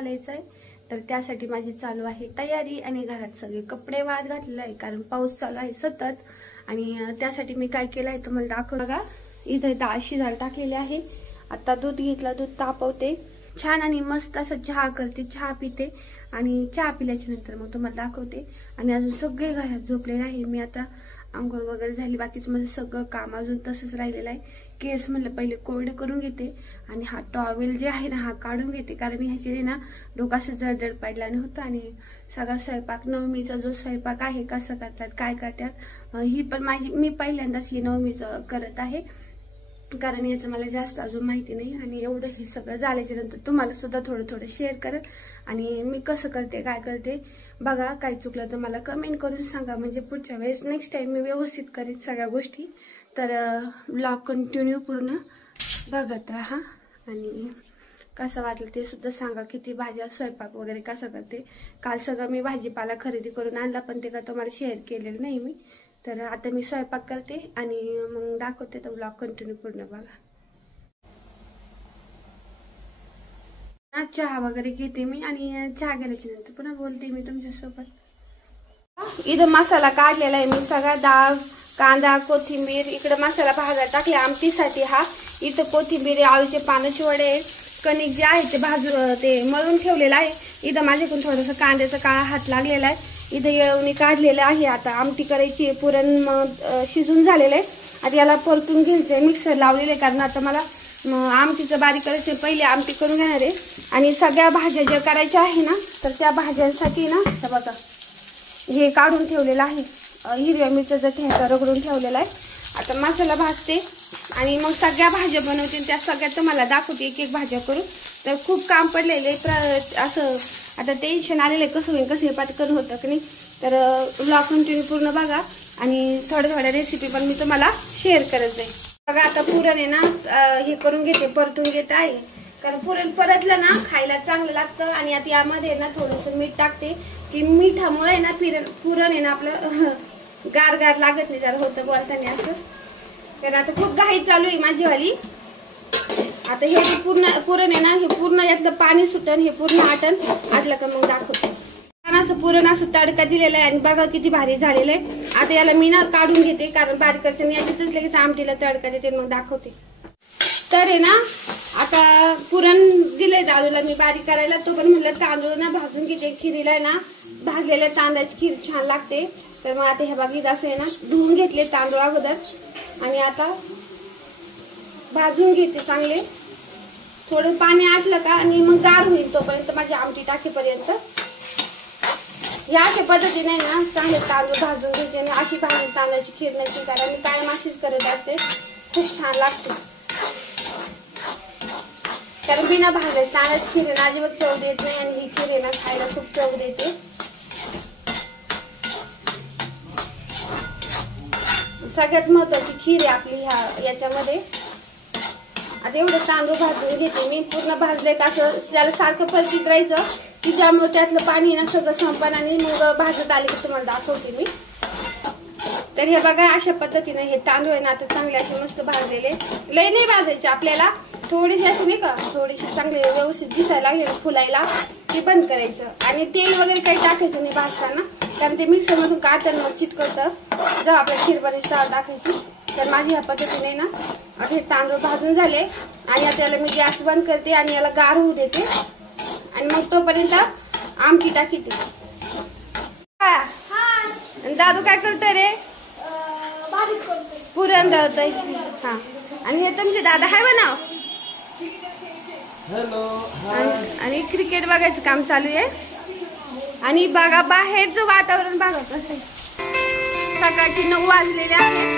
घालायचं आहे, तर त्यासाठी माझी चालू आहे तयारी. आणि घरात सगळे कपडे वाळत घातलेले आहे कारण पाऊस चालू आहे सतत. आणि त्यासाठी मी काय केलं आहे तुम्हाला दाखव. बघा इथे डाळ शिजायला टाकलेली आहे. आता दूध घेतला, दूध तापवते छान आणि मस्त असं चहा करते, चहा पिते. आणि चहा पिल्याच्या नंतर मग तुम्हाला दाखवते. आणि अजून सगळे घरात झोपलेले आहे. मी आता आंघोळ वगैरे झाली, बाकीचं माझं सगळं काम अजून तसंच राहिलेलं आहे. केस म्हणलं पहिले कोरडे करून घेते आणि हा टॉवेल जे आहे ना हा काढून घेते, कारण ह्याचे ना डोकं असं जडजड पडल्याने होतं. आणि सगळा स्वयंपाक नवमीचा जो स्वयंपाक आहे कसं करतात काय करतात ही पण मी पहिल्यांदाच ही नवमीचं करत आहे, कारण याचं मला जास्त अजून माहिती नाही. आणि एवढं हे सगळं झाल्याच्या नंतर तुम्हाला सुद्धा थोडं थोडं शेअर करेल. आणि मी कसं करते काय करते बघा. काही चुकलं तर मला कमेंट करून सांगा, म्हणजे पुढच्या वेळेस नेक्स्ट टाइम मी व्यवस्थित करेन सगळ्या गोष्टी. तर ब्लॉग कंटिन्यू पूर्ण बघत राहा. आणि कसं वाटलं ते सुद्धा सांगा. किती भाज्या स्वयंपाक वगैरे कसं करते. काल सगळं मी भाजीपाला खरेदी करून आणला, पण ते का तुम्हाला शेअर केलेलं नाही मी. तर आता मी स्वयंपाक करते आणि मग दाखवते, तर ब्लॉग कंटिन्यू पूर्ण बघा. चहा वगैरे घेते मी आणि चहा गेल्याच्या नंतर पुन्हा बोलते मी तुमच्यासोबत. इथं मसाला काढलेला आहे मी सगळा. डाळ, कांदा, कोथिंबीर, इकडे मसाला भाजायला टाकला आमटीसाठी. हा इथं कोथिंबीर, आळूचे पानाचे वडे, कणिक जे आहे ते भाजून ते मळून ठेवलेलं आहे. इथं माझ्याकडून थोडंसं कांद्याचा काळा हात लागलेला आहे. इथं येळवणी काढलेलं आहे. आता आमटी करायची, पुरण शिजून झालेलं आहे. आता याला परतून घ्यायचंय. मिक्सर लावलेले कारण आता मला आमटीचं बारीक करायचं, पहिले आमटी करून घेणार आहे. आणि सगळ्या भाज्या ज्या करायच्या आहे ना तर त्या भाज्यांसाठी ना बघा हे काढून ठेवलेलं आहे. हिरव्या मिरच्याचं ठेचा रगडून ठेवलेला आहे. आता मसाला भाजते आणि मग सगळ्या भाज्या बनवते. त्या सगळ्या तुम्हाला दाखवते एक एक भाज्या करून. तर खूप काम पडलेले असं आता टेन्शन आलेलं आहे कसं होईल कसं पटकन होतं की नाही. तर ब्लॉग कंटिन्यू पूर्ण बघा आणि थोड्या थोड्या रेसिपी पण मी तुम्हाला शेअर करत जाईल. बघा आता पुरण आहे ना हे करून घेते, परतून घेत आहे. कारण पुरण परतलं ना खायला चांगलं लागतं. आणि आता यामध्ये ना थोडंसं मीठ टाकते की मिठामुळे ना पुरण आहे ना आपलं गार गार लागत नाही जरा होतं बोलताना असं. कारण आता खूप घाई चालू आहे माझीवाली. आता हे पुरण आहे ना हे पूर्ण यातलं पाणी सुटन, हे पूर्ण आटलं का मग दाखवते. असं पुरण असं तडका दिलेला आहे आणि बघा किती भारी झालेलं आहे. आता याला मी ना काढून घेते कारण बारीक करते याच्यातच लगेच आमटीला तडका देते मग दाखवते. तर आहे ना आता पुरण दिलंय दारूला मी बारीक करायला. तो पण म्हणलं तांदूळ ना भाजून घेते. खिरीला ना भाजलेल्या तांदळाची खीर छान लागते. तर मग आता हे बघित असं आहे ना धुवून घेतले तांदूळ अगोदर आणि आता भाजून घेते चांगले. थोडं पाणी आटलं का आणि मग गार होईल तोपर्यंत माझी आमटी टाकेपर्यंत. या अशा पद्धतीने ना चांगले तांदूळ भाजून घ्यायचे. आणि अशी भाजून तांदळाची खीर नाही कारण मी कायम अशीच करत असते, खूप छान लागते. कारण बिना भाजायची तांदळाची खीर ना अजिबात चव देत नाही आणि ही खीर आहे ना खायला खूप चव देते. सगळ्यात महत्वाची खीर आहे आपली याच्यामध्ये. आता एवढं तांदूळ भाजून घेते मी. पूर्ण भाजले का असं त्याला सारखं परतीत राहायचं की ज्यामुळे त्यातलं पाणी ना सगळं संपण आणि मग भाजत आले की तुम्हाला दाखवते मी. तर हे बघा अशा पद्धतीने हे तांदूळ आहे ना आता चांगले असे मस्त भाजलेले. लय नाही भाजायचे आपल्याला, थोडीशी अशी नाही का थोडीशी चांगले व्यवस्थित दिसायला लागले फुलायला ते बंद करायचं. आणि तेल वगैरे काही टाकायचं नाही भाजताना कारण ते मिक्सर मधून काढताना चिटकवतं जेव्हा आपल्या खीर बनवायची टाकायची. तर माझी ह्या पद्धतीने ना आता हे तांदूळ भाजून झाले आणि आता याला मी गॅस बंद करते आणि याला गार होऊ देते. आणि मग तोपर्यंत आमटी टाकीते. दादू काय करतोय रे? पुरण दळतोय. हा आणि हे तुमचे दादा हाय बनाव. आणि क्रिकेट बघायचं काम चालू आहे. आणि बघा बाहेरचं वातावरण बघा कसं आहे. सकाळचे 9 वाजलेले आहे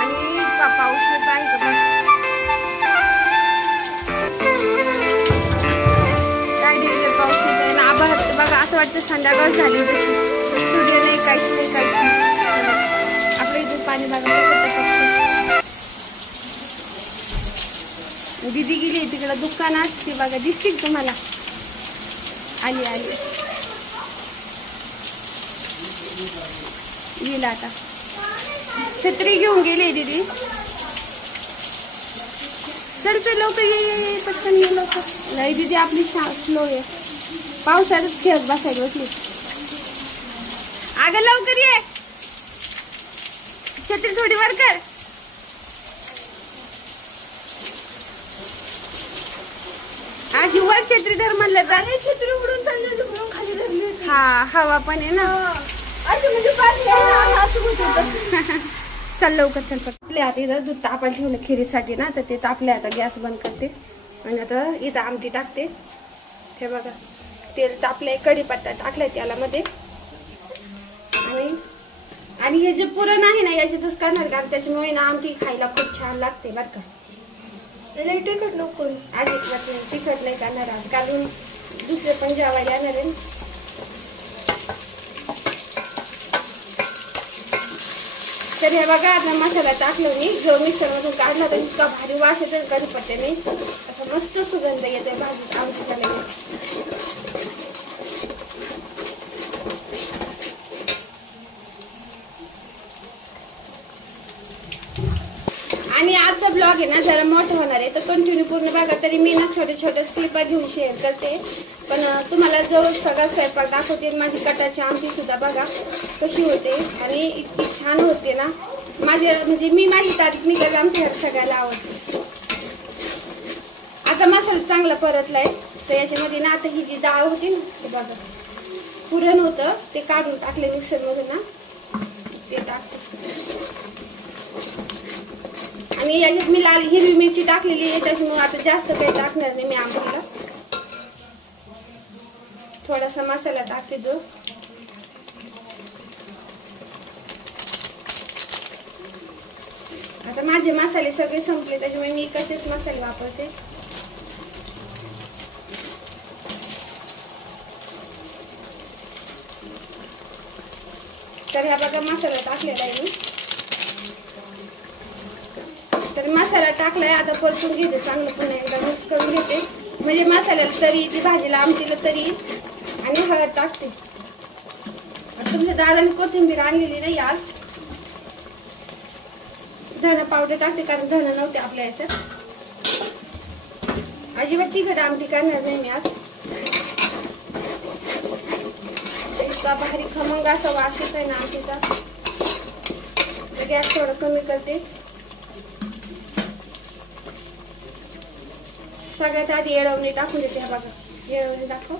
आणि पाऊस येत आहे. पाऊस येत आहे ना आभाळ बघा असं वाटतं संध्याकाळ झाली जशी. सूर्य नाही काहीच नाही काहीच नाही. आपल्या इथे पाणी बघा. दीदी गेली तिकडे दुकानात ती बघा दिसते तुम्हाला. आली गेला आता. छत्री घेऊन गेली दीदी. चल लवकर ये पटकन ये लवकर. नाही दीदी आपली स्लो आहे. पावसाळ्यात खेळत बसायला बसली. अगं लवकर ये, छत्री थोडी वर कर. अशी वर छत्री धर म्हणलं तर छत्री उडून चालली म्हणून खाली धरली. हा हवा पण आहे ना अशी म्हणजे चल लवकर चल. आपले आता इथं दूध तापायला ठेवलं खिरीसाठी ना, तर ते तापले. आता गॅस बंद करते आणि आता इथं आमटी टाकते. हे बघा तेल तापलंय, कढीपत्ता टाकलाय त्याला मध्ये. आणि हे जे पुरण आहे ना याच्यातच करणार, कारण त्याच्यामुळे ना आमटी खायला खूप छान लागते बरं का. तिखट नको अजिबात नाही, तिखट नाही करणार आज, कारण दुसरे पण जेवायला येणार आहे. तर हे बघा आता मसाला टाकलो मी, जो मिक्सर मधून काढला तर इतका भारी वास येतो कढीपत्त्याने. असं मस्त सुगंध येते भाजीत आमटीचा लगेच. आणि आजचा ब्लॉग आहे ना जरा मोठा होणार आहे, तर कंटिन्यू पूर्ण बघा. तरी मी ना छोटे छोटे क्लिपा घेऊन शेअर करते, पण तुम्हाला जवळ सगळा स्वयंपाक दाखवते. माझी कटाची आमटी सुद्धा बघा कशी होते आणि इतकी छान होते ना. म्हणजे मी माझी तारीफ नाही करत, आमच्या घरात सगळ्याला आवडते. आता मसाला चांगला परतलाय, तर याच्यामध्ये ना आता ही जी डाळ होती ना ते बघा पुरण होतं ते काढून टाकले मिक्सर मधून ना, ते टाकते. आणि याच्यात मी लाल हिरवी मिरची टाकलेली आहे, त्याच्यामुळे आता जास्त काही टाकणार नाही मी आमटीला. थोडासा मसाला टाकते जो. आता माझे मसाले सगळे संपले, त्याच्यामुळे मी कसेच मसाले वापरते. तर ह्या बघा मसाला टाकलेला आहे मी. तर मसाला टाकलाय, आता परतून घेते चांगलं, पुन्हा एकदा मिक्स करून घेते. म्हणजे मसाल्याला तरी ती भाजीला आमटीला तरी. आणि हळद टाकते. तुमच्या दादाने कोथिंबीर आणलेली नाही आज. धना पावडर टाकते, कारण धना नव्हते आपल्या याच्यात. अजिबात तिखट आमटी करणार नाही मी आज. इतका भारी खमंग असा वास येतोय ना आमटीचा. गॅस थोडं कमी करते. सगळ्यात आधी येळवणी टाकून देते. हा बघा येळवणी दाखव.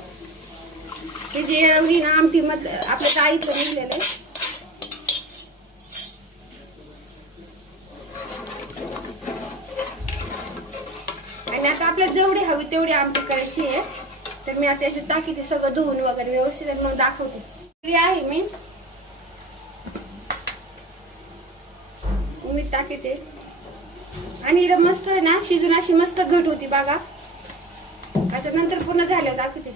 हे जे येळवणी ना आमटी मधलं आपल्या डाळीतलं निघलेलं आहे. आणि आता आपल्याला जेवढी हवी तेवढी आमटी करायची आहे. तर मी आता याच्यात टाकीते सगळं धुवून वगैरे व्यवस्थित, मग दाखवते. आहे मी टाकीते. आणि इकडं मस्त ना शिजून अशी मस्त घट होती बघा. त्याच्यानंतर पूर्ण झालं दाखवते.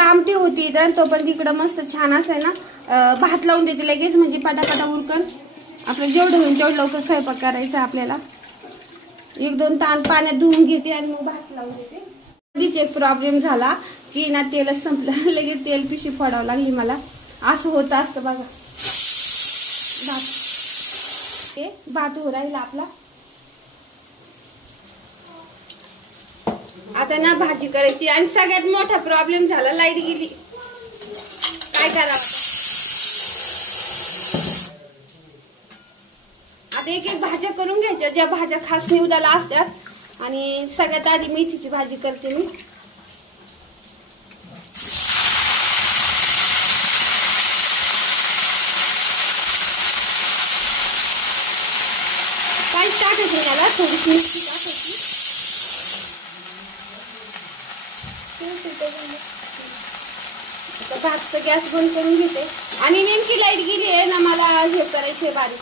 आमटी होती तर तो पण तिकडं मस्त छान असं ना भात लावून देते लगेच, म्हणजे पटापटा उरकन. आपलं जेवढं होईल तेवढं लवकर स्वयंपाक करायचा आपल्याला. 1-2 ताण पाण्यात धुवून घेते आणि मग भात लावून देते. लगेच एक प्रॉब्लेम झाला की ना तेलच संपलं, लगेच तेल पिशी फोडावं लागली मला. असं होत असतं बघा. भात हो राहिला आपला. आता ना भाजी करायची. आणि सगळ्यात मोठा प्रॉब्लेम झाला, लाईट गेली. काय करावं आता. एक एक भाज्या करून घ्यायच्या, ज्या भाज्या खास निवदाला असतात. आणि सगळ्यात आधी मेथीची भाजी करते मी. काहीच टाकायचं नाही याला, थोडीशी मिरची टाकायची. आता भातचा गॅस बंद करून घेते. आणि नेमकी लाईट गेली आहे ना, मला हे करायचे बारीक.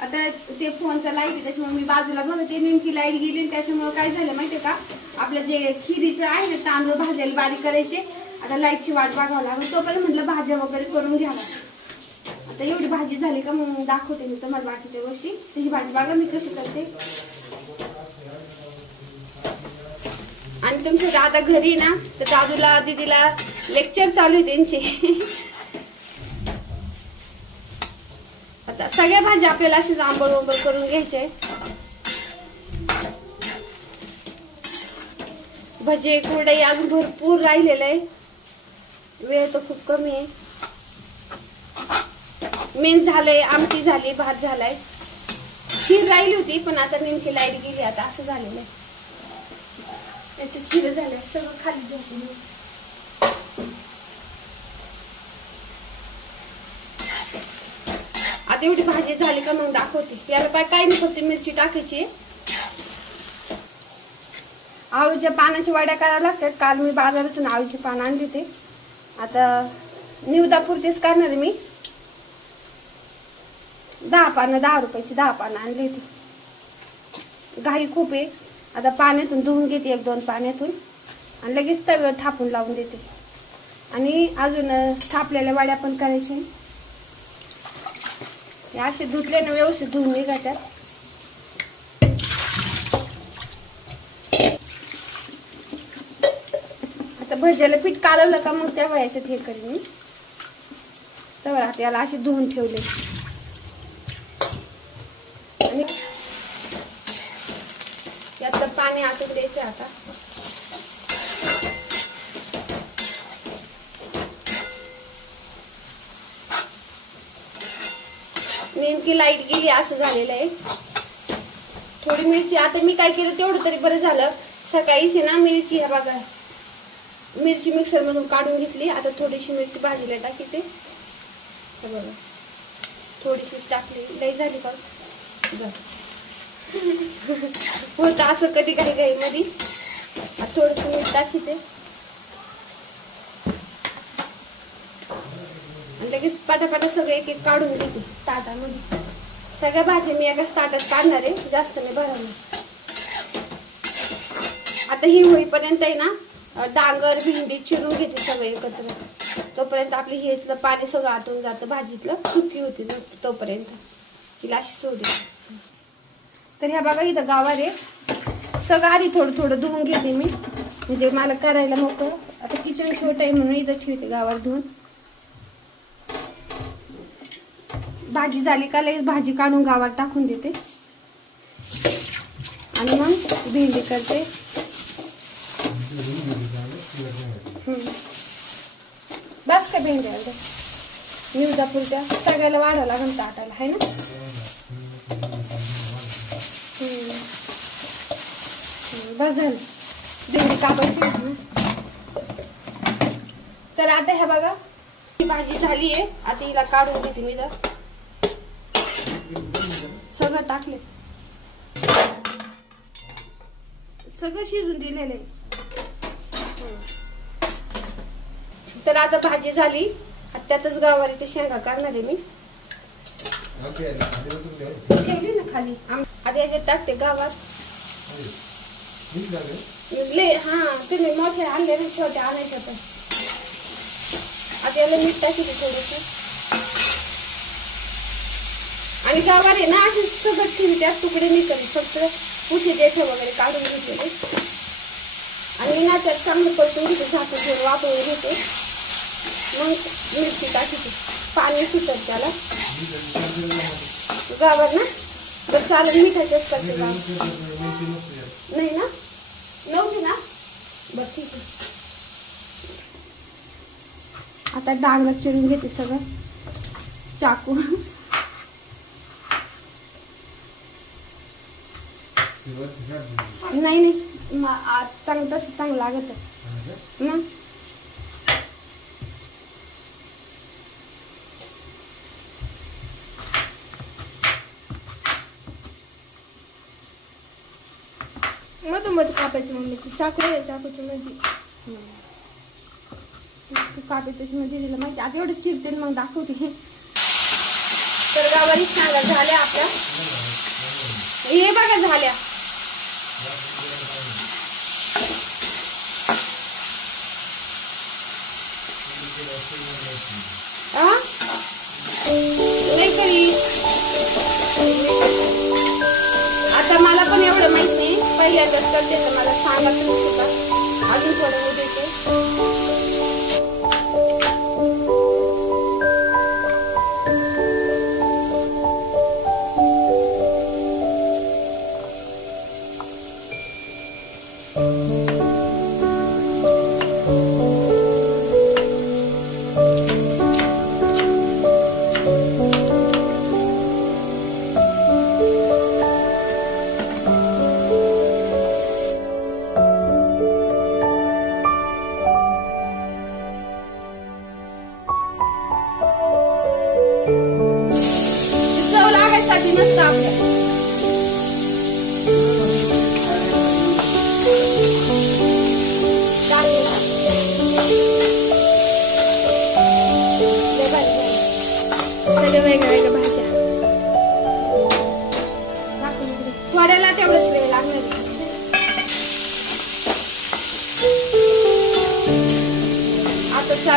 आता ते फोनचा लाईट आहे त्याच्यामुळे मी बाजूला बघते. नेमकी लाईट गेली, त्याच्यामुळे काय झालं माहितीये का, आपलं जे खिरीचं आहे ना तांदूळ भाजायला बारीक करायचे. आता लाईटची वाट बघावं लागेल. तोपर्यंत म्हटलं भाज्या वगैरे करून घ्यावा. आता एवढी भाजी झाली का मग दाखवते मी तुम्हाला बाकीच्या गोष्टी. ही भाजी बघा मी कशी करते. आणि तुमचे दादा घरी ना, तर दादूला दीदीला लेक्चर चालू आहे त्यांचे. आता सगळ्या भाज्या आपल्याला अशी आंबळ वंबळ करून घ्यायचे. भजे कुरडई अजून भरपूर राहिलेलं आहे. वेळ तर खूप कमी आहे. मेन झालंय, आमटी झाली, भात झालाय, खीर राहिली होती पण आता नेमकी लाईट गेली. आता असं झालेलं आहे. त्याची खीर झाली, सगळं खाली झोपून. आता एवढी भाजी झाली का मग दाखवते. याला काय नाही, फक्त मिरची टाकायची. आळूच्या पानाची वड्या करायला लागतात. काल मी बाजारातून आळूची पानं आणली होते. आता निवदापुरतीच करणार आहे मी. 10 पानं, 10 रुपयाची 10 पानं आणली होती. घाई खूप आहे. आता पाण्यातून धुवून घेते 1-2 पाण्यातून आणि लगेच तव्यावर थापून लावून देते. आणि अजून थापलेल्या वड्या पण करायच्या. असे धुतल्याने व्यवस्थित धुवून निघतात. आता भज्याला पीठ कालवलं का मग त्या वयाच्यात हे करीन मी. तर आता याला असे धुवून ठेवले आणि यातलं पाणी आटून द्यायचं. आता नेमकी लाईट गेली असं झालेलं आहे. थोडी मिरची, आता मी काय केलं तेवढं तरी बरं झालं. सकाळीच ना मिरची, ह्या बघा, मिरची मिक्सर मधून काढून घेतली. आता थोडीशी मिरची भाजीला टाकीते. बघा थोडीशीच टाकली, लई झाली का होत असं कधी काही घाई मध्ये. थोडस मीठ टाकीते लगेच पाटापाटा सगळं एक एक काढून घेते ताटामध्ये. सगळ्या भाजी मी एकाच ताटात काढणार आहे, जास्त मी भरवणार. आता ही होईपर्यंत आहे ना डांगर भेंडी चिरून घेते सगळं एकत्र. तोपर्यंत आपली हेतलं पाणी सगळं आटून जातं, भाजीतलं सुकी होती तोपर्यंत. तिला अशी सोडली. तर ह्या बघा इथं गावार आहे. सगळं आधी थोडं थोडं धुवून घेते मी, म्हणजे मला करायला मोकळं. आता किचन छोटं आहे म्हणून इथं ठेवते गावार धुवून. भाजी झाली का लगेच भाजी काढून गावात टाकून देते आणि मग भेंडी करते. बस का भेंड्या निवदापुरत्या सगळ्याला वाढावं लागेल ताटाला, आहे ना. बस झालं भेंडी कापायची. तर आता ह्या बघा ही भाजी झाली आहे. आता हिला काढून घेते मी. सगळं टाकले, सगळं शिजून दिलेलं आहे. तर आता भाजी झाली. त्यातच गवारीच्या शेंगा करणार आहे मी. ठेवली ना खाली. आता याच्यात टाकते गावात. हा तुम्ही मोठे आणले ना, छोटे आणायचे तर. आता याला मीठ टाकते थोडस. आणि गावार आहे ना असे सगळं ठेवते, तुकडे नाही करीत, फक्त पुशी देठे वगैरे काढून घेतलेले. आणि ना त्यात चांगलं परतून घेते, झाकून घेऊन वापरून घेते. मग मिरची टाकते, पाणी सुटत त्याला गावार ना. तर चालेल, मिठाच्याच करते गावार. नाही ना, नव्हती ना, बरं ठीक आहे. आता डांगर चिरून घेते सगळं चाकू. नाही नाही चांगलं तसं चांगलं लागत ना. मध कापायची मम्मी चाकू आहे, चाकूची मध्ये कापायची म्हणजे दिलं माहिती. आता एवढं चिरते मग दाखवते. तर गावारी सांगा झाल्या आपल्या. हे बघा झाल्या. नाही करी. आता मला पण एवढं माहित नाही, पहिल्यांदाच करते तर मला सांगा तुम्ही सुद्धा. अजून थोडं होऊ देते.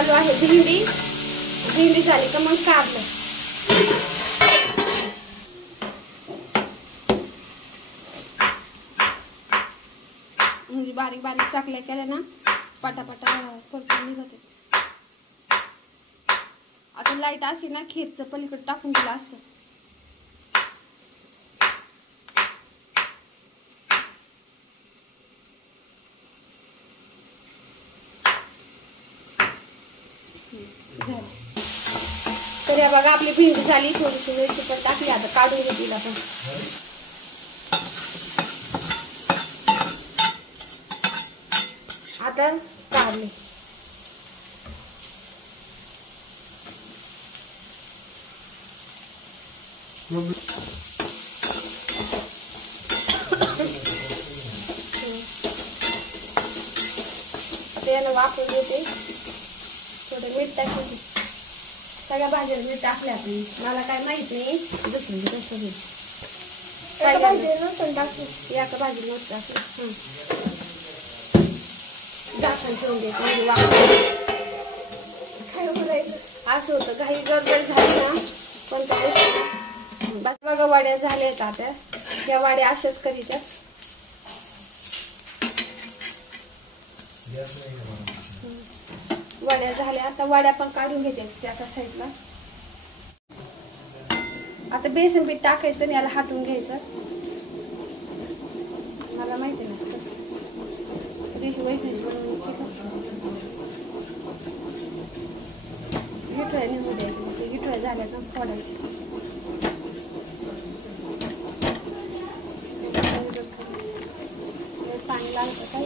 चालू आहे भेंडी. भेंडी झाली का मग कारलं. म्हणजे बारीक बारीक चाकल्या केल्या ना पटापटा परतून निघते. आता लाईट असे ना खीरचं पलीकडे टाकून दिलं असतं. तर या बघा आपली भेंडी झाली. थोडीशी वेळची पण टाकली. आता काढून घेतील आपण. आता काढले. आता याला वापरून घेते. थोडं मीठ टाकते. सगळ्या भाज्या मीठ टाकले आपण. मला काय माहित नाही दुसरी कसं घेईल. एका भाजी नव्हतं टाकलं. झाकण ठेवून द्यायचं म्हणजे असं होतं. काही गडबड झाली ना पण बस बघा वड्या झाल्यात. आता या वड्या अशाच करीत्या. वड्या झाल्या. आता वड्या पण काढून घ्यायच्या त्याच्या साईडला. आता बेसन पीठ टाकायचं आणि याला हाटून घ्यायचं. मला माहिती नाही कसं दिवशी वैष्णवी बनवून गिठळ्या निघू द्यायचे. गिठळ्या झाल्या ना फोडायचे. पाणी लागतं काय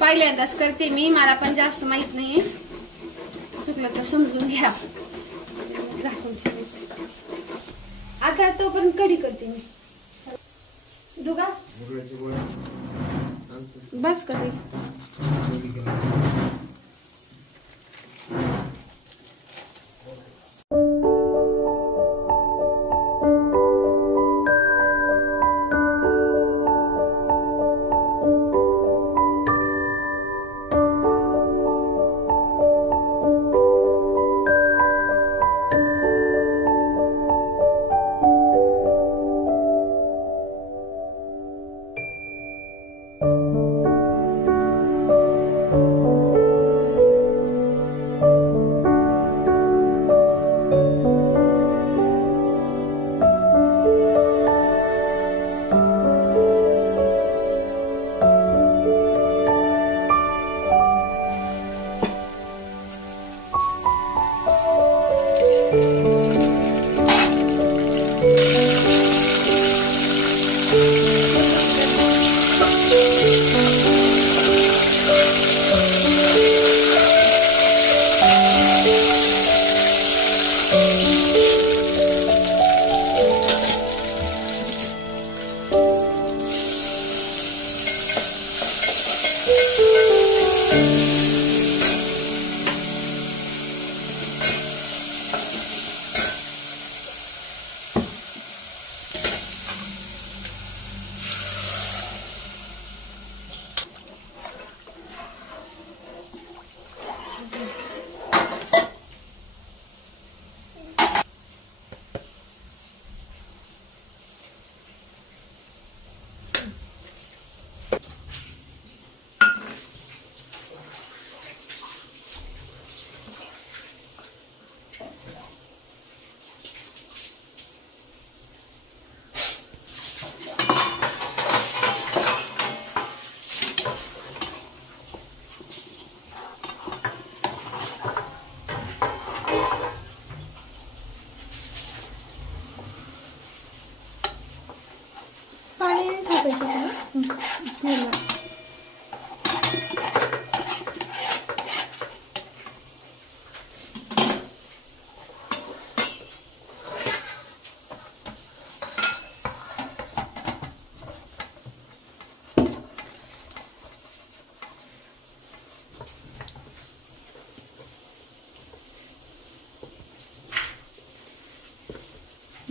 पहिल्यांदाच करते मी. मला पण जास्त माहित नाही. चुकलं तर समजून घ्या. झाकून ठेवायचं. आता तो पण कढी करते मी. दुगा बस कधी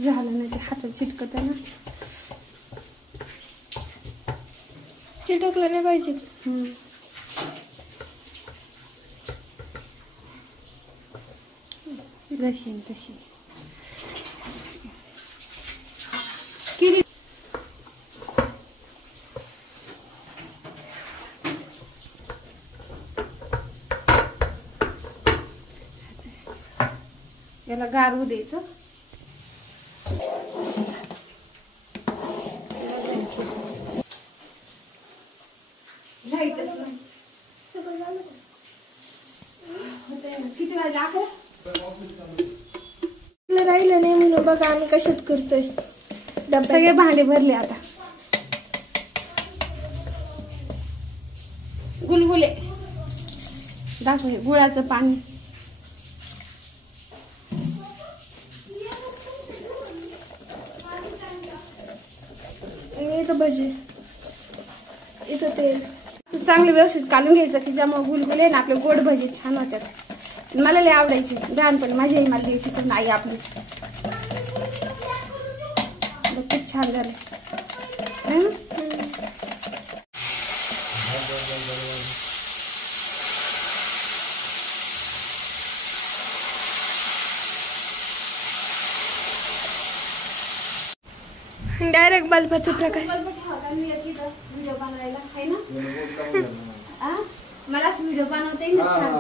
झालं नाही ते हातात चिटकत ना, चिटकलं नाही पाहिजे. जशी तशी याला गारू द्यायचं. किती वाजले? 11 राहिलं नाही म्हणून बघा आम्ही कशात करतोय. सगळे भांडे भरले आता. गुलगुले दाखव, गुळाचं पाणी. इथं भजी, इथं तेल चांगलं व्यवस्थित काढून घ्यायचं की ज्यामुळे गुलगुले ना आपले गोड भजी छान होतात. मला लय आवडायची लहानपणी, माझी आई मला द्यायची पण आई आपली. खूप छान झाले. डायरेक्ट बल्बाचा प्रकाश. व्हिडिओ बनवायला आहे ना, मला व्हिडिओ बनवता येईल छान.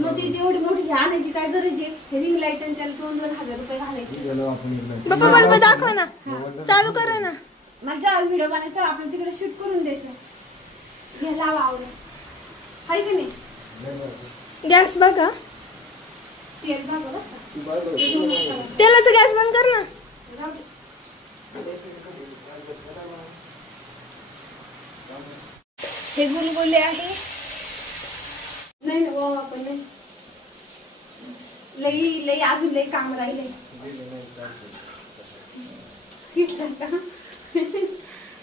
मग ती एवढी मोठी आणायची काय गरज आहे? रिंग लाईट आणि त्याला 2,000 रुपये घालायचे. बाबा बल्ब दाखवा ना, चालू करा ना. माझा व्हिडिओ बनायचा, आपण तिकडे शूट करून द्यायचं. हे लावा आवडेल आहे की नाही? गॅस बघा, तेल बघा, तेलाचा गॅस बंद कर ना. हे गुलगुले आहे. नाही आपण नाही, लई लई अजून लई काम राहिले.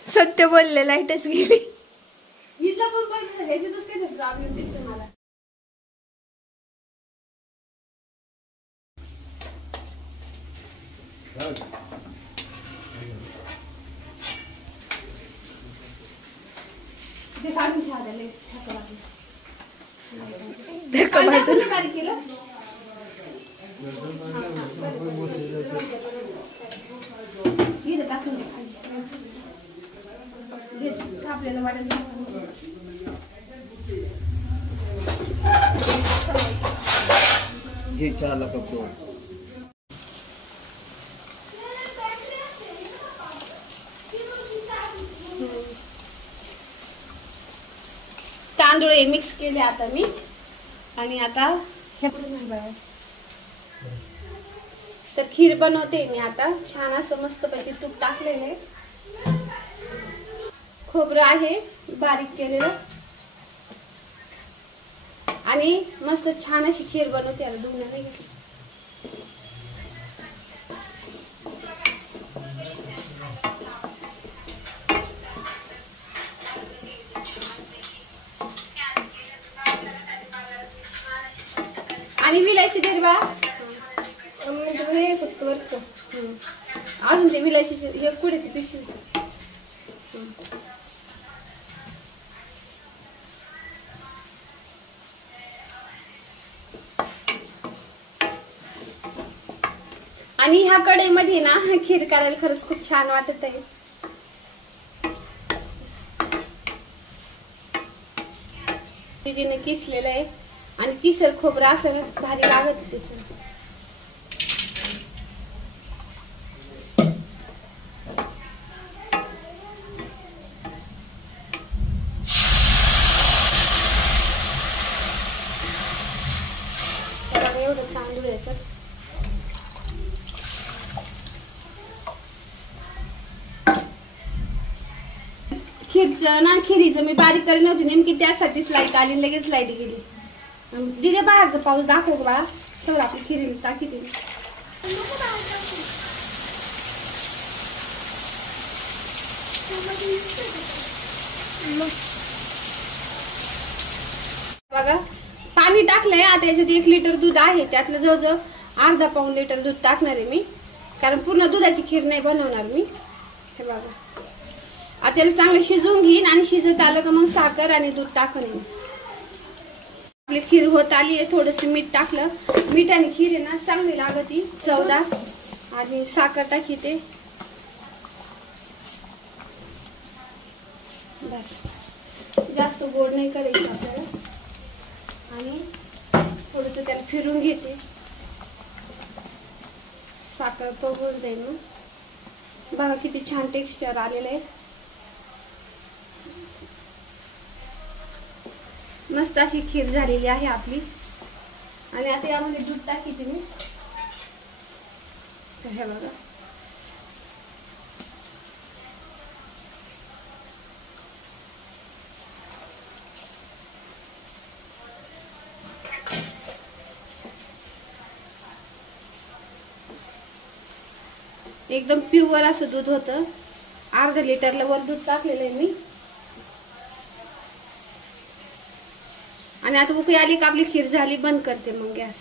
सत्य बोलले, लाईटच गेली. हिला पण बघ, ह्याच्यातच काय प्रॉब्लेम दिसतो मला. ते काढून ठेवायला बारीक केलं. आपल्याला वाटेल तांदूळ मिक्स केले आता मी. आणि आता तर खीर बनवते मी आता. छान असं मस्त पैकी तूप टाकलेले, खोबरं आहे बारीक केलेलं, आणि मस्त छान अशी खीर बनवते. आता दोन नाही घेतली. आणि विलायची दे बा, फक्त वरच. अजून ते विलायची एक कुठे ती पिशवी. आणि ह्या कढईमध्ये ना खीर करायला खरंच खूप छान वाटत आहे. तिने किसलेलं आहे आणि किसर खोबरं असं भारी लागत त्याच. एवढं तांदूळ याच्यात. खिरीचं मी बारीक करी नव्हती, नेमकी त्यासाठीच लाईट आली, लगेच लाईट गेली. दिदे बाहेरचा पाऊस दाखव का बाळा, तेवढं आपली खिरी टाकी दिली. बघा पाणी टाकलंय आता. याच्यात 1 लिटर दूध आहे, त्यातलं जवळजवळ अर्धा पाऊण लिटर दूध टाकणार आहे मी. कारण पूर्ण दुधाची खीर नाही बनवणार मी. हे बघा आता त्याला चांगलं शिजवून घेईन आणि शिजत आलं का मग साखर आणि दूध टाकून येईन. आपली खीर होत आली आहे. थोडस मीठ टाकलं. मीठ आणि खीर आहे ना चांगली लागती चवदार. आणि साखर टाकीते बस. जास्त गोड नाही करायचं आपल्याला. आणि थोडस त्याला फिरून घेते. साखर पगळून जाईल मग. बघा किती छान टेक्स्चर आलेलं आहे. मस्त अशी खीर झालेली आहे आपली. आणि आता यामध्ये दूध टाकीते मी. हे बघा एकदम प्युअर असं दूध होतं. अर्धा लिटरला वर दूध टाकलेलं आहे मी. आणि आता उकळी आली का आपली खीर झाली. बंद करते मग गॅस.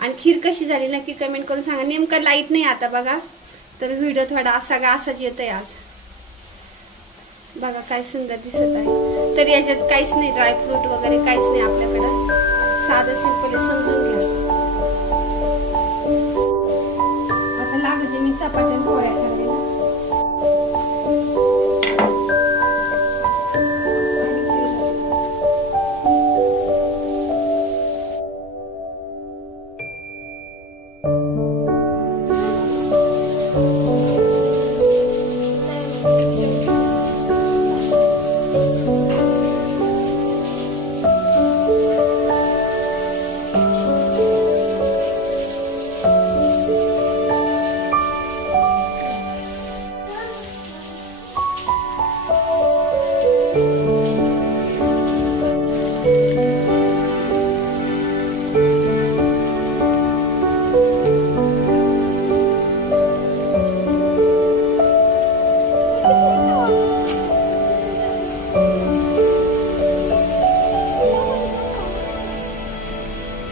आणि खीर कशी झाली नक्की कमेंट करून सांगा. नेमकं लाईट नाही आता बघा तर व्हिडिओ थोडा असाच येतोय आज. बघा काय सुंदर दिसत आहे. तर याच्यात काहीच नाही ड्रायफ्रूट वगैरे काहीच नाही आपल्याकडं. साधं सिंपल समजून घ्या. आता लागते मी चपात्या पोळ्या खाल्ल्या.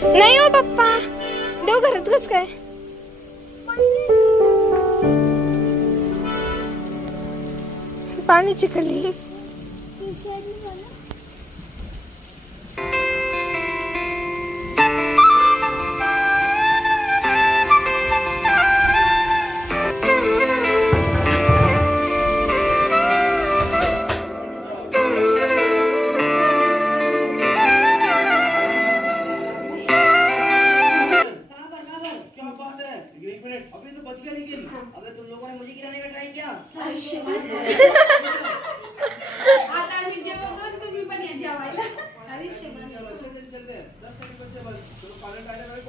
नाही हो पप्पा, देव घरात कस काय. पाणी चिखली. अभी तो बच गया लेकिन अबे तुम लोगों ने मुझे गिराने का ट्राई किया. आता मी जेवण तुम्ही पण या जेवायला. चलते 10 सेकंड बचे बस. चलो पानी डालने में